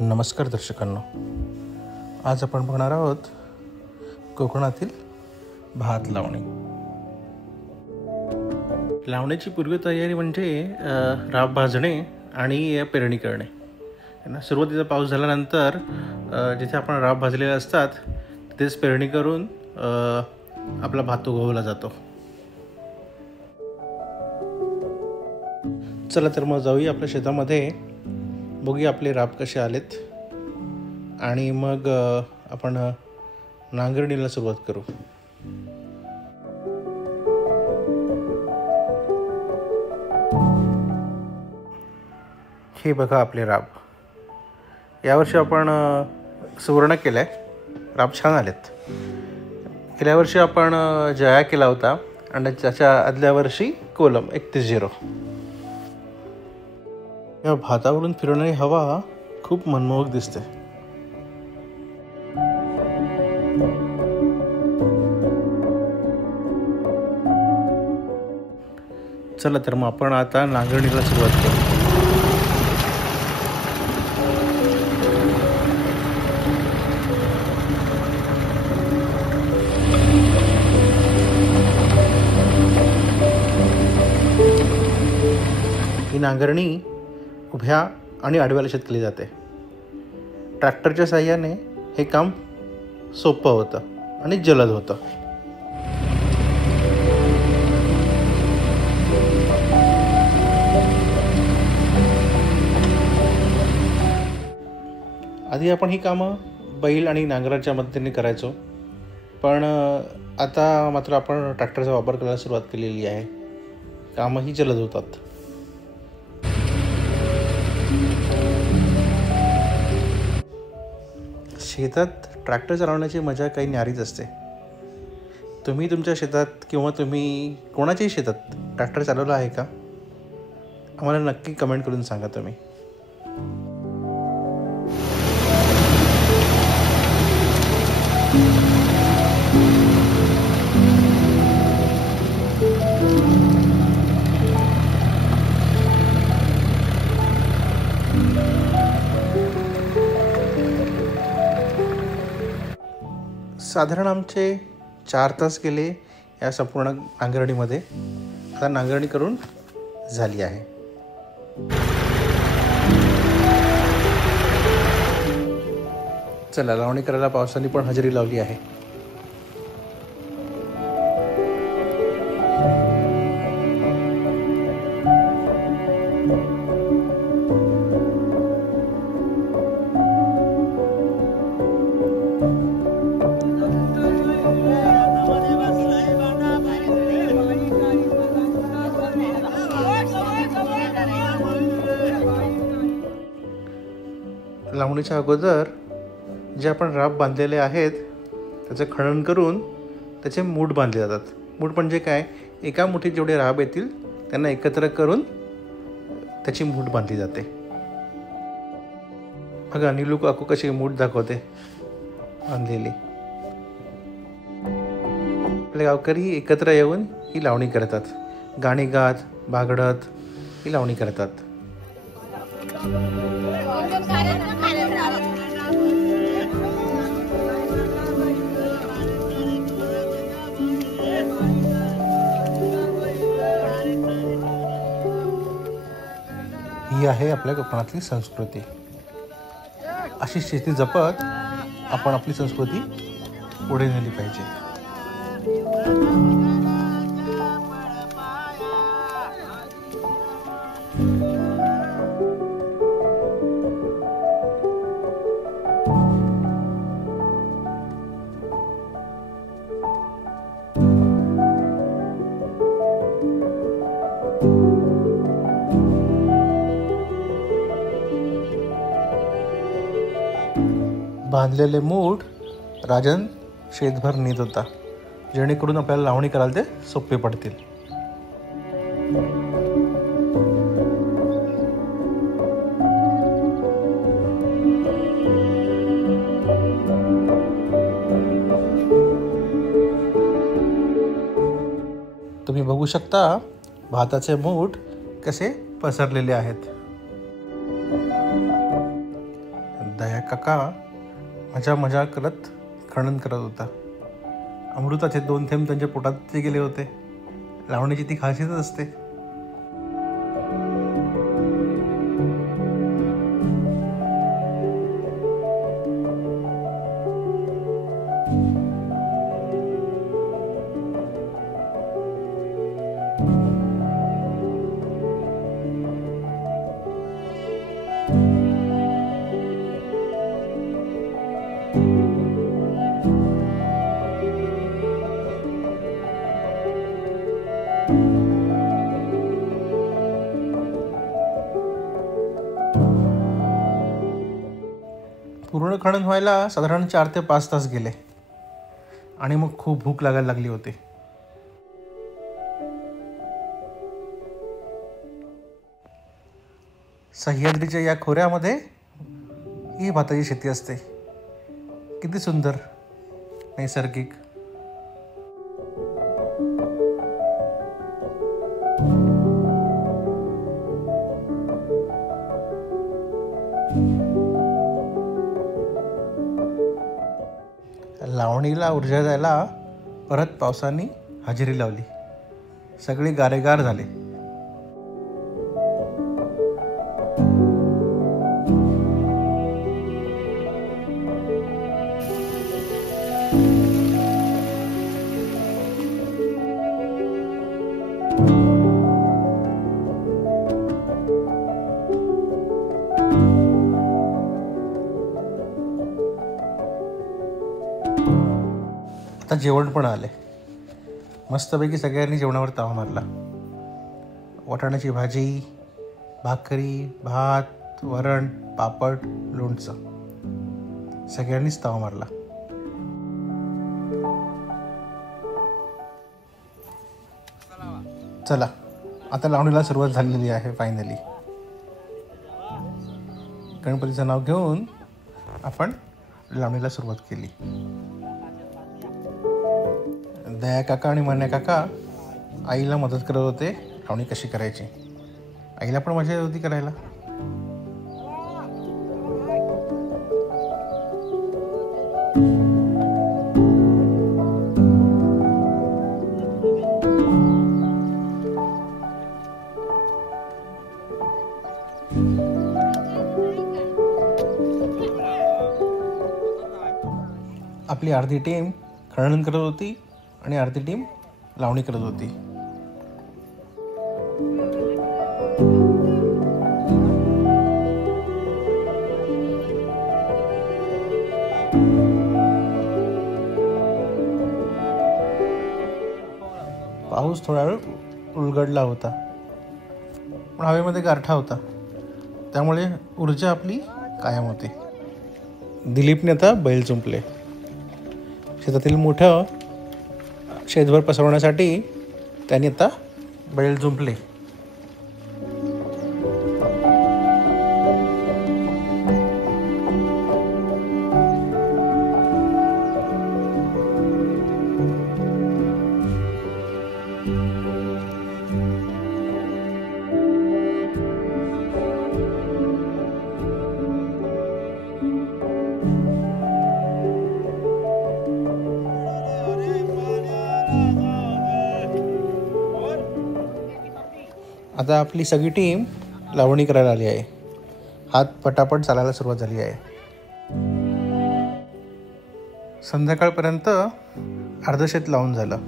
नमस्कार दर्शकांनो, आज आपण बघणार आहोत कोकणातील भात लावणी. लावण्याची पूर्वतयारी म्हणजे राब भाजणे आणि पेरणी करणे. सुरुवातीचा पाऊस झाल्यानंतर जिथे आपण राब भाजलेले असतात तिथेच पेरणी करून आपला भात उगवला जातो. चला तर मग जाऊया आपल्या शेतामध्ये, बघूया आपले राब कसे आलेत आणि मग आपण नांगरणीला सुरुवात करू. हे बघा आपले राब. यावर्षी आपण सुवर्ण केलं आहे. राब छान आलेत. गेल्या वर्षी आपण जया केला होता आणि त्याच्या आदल्या वर्षी कोलम 31-0. या भातावरून फिरणारी हवा खूप मनमोहक दिसते. चला तर मग आपण आता नांगरणीला सुरुवात करू. ही नांगरणी उभ्या आणि आडव्या रेषेत केली जाते. ट्रॅक्टरच्या साहाय्याने हे काम सोपं होतं आणि जलद होतं. आधी आपण ही कामं बैल आणि नांगराच्या मदतीने करायचो, पण आता मात्र आपण ट्रॅक्टरचा वापर करायला सुरुवात केलेली आहे. कामंही जलद होतात. शेतात ट्रॅक्टर चालवण्याची मजा काही न्यारीच असते. तुम्ही तुमच्या शेतात किंवा तुम्ही कोणाच्याही शेतात ट्रॅक्टर चालवला आहे का? आम्हाला नक्की कमेंट करून सांगा तुम्ही. साधारण आमचे 4 तास गेले या संपूर्ण नांगरणीमध्ये. आता नांगरणी करून झाली आहे. चला, लावणी करायला पावसाने पण हजेरी लावली आहे. लावणीच्या अगोदर जे आपण राब बांधलेले आहेत त्याचे खणन करून त्याचे मूठ बांधले जातात. मूठ म्हणजे काय? एका मुठीत जेवढे राब येतील त्यांना एकत्र करून त्याची मूठ बांधली जाते. बघा नीलू काकू कशी मूठ दाखवते बांधलेली. आपले गावकरी एकत्र येऊन ही लावणी करतात. गाणी गात बागडत ही लावणी करतात. ही आहे आपल्या कोकणातली संस्कृती. अशी शेती जपत आपण आपली संस्कृती पुढे नेली पाहिजे. बांधलेले मूठ राजन शेतभर नेत होता, जेणेकरून आपल्याला लावणी करायला ते सोपे पडतील. तुम्ही बघू शकता भाताचे मूठ कसे पसरलेले आहेत. दया काका मजा करत खणन करत होता. अमृताचे 2 थेंब त्यांच्या पोटात गेले होते. लावणीची ती खासियतच असते. पूर्ण खणन व्हायला साधारण 4 ते 5 तास गेले आणि मग खूप भूक लागायला लागली होती. सह्याद्रीच्या या खोऱ्यामध्ये ही भाताची शेती असते. किती सुंदर, नैसर्गिक. लावणीला ऊर्जा द्यायला परत पावसाने हजेरी लावली. सगळे गारेगार झाले. आता जेवण पण आले. मस्तपैकी सगळ्यांनी जेवणावर ताव मारला. वाटाण्याची भाजी, भाकरी, भात, वरण, पापड, लोणचं, सगळ्यांनीच ताव मारला. चला आता लावणीला सुरुवात झालेली आहे. फायनली गणपतीचं नाव घेऊन आपण लावणीला सुरुवात केली. दया काका आणि मान्या काका आईला मदत करत होते लावणी कशी करायची. आईला पण मजा येत होती करायला. आपली अर्धी टीम खणन करत होती आणि अर्धी टीम लावणी करत होती. पाऊस थोडा वेळ उलगडला होता, पण हवेमध्ये गारठा होता, त्यामुळे ऊर्जा आपली कायम होती. दिलीपने आता बैल जुंपले. शेतातील मोठं शेतभर पसरवण्यासाठी त्यांनी आता बैल जुंपले. आता आपली सगळी टीम लावणी करायला आली आहे. हात पटापट चालायला सुरुवात झाली आहे. संध्याकाळपर्यंत अर्ध शेत लावून झालं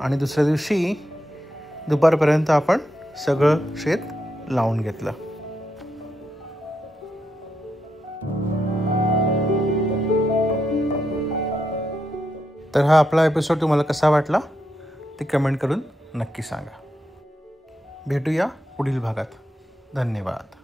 आणि दुसऱ्या दिवशी दुपारपर्यंत आपण सगळं शेत लावून घेतलं. तर हा आपला एपिसोड तुम्हाला कसा वाटला ते कमेंट करून नक्की सांगा. भेटूया पुढील भागात. धन्यवाद.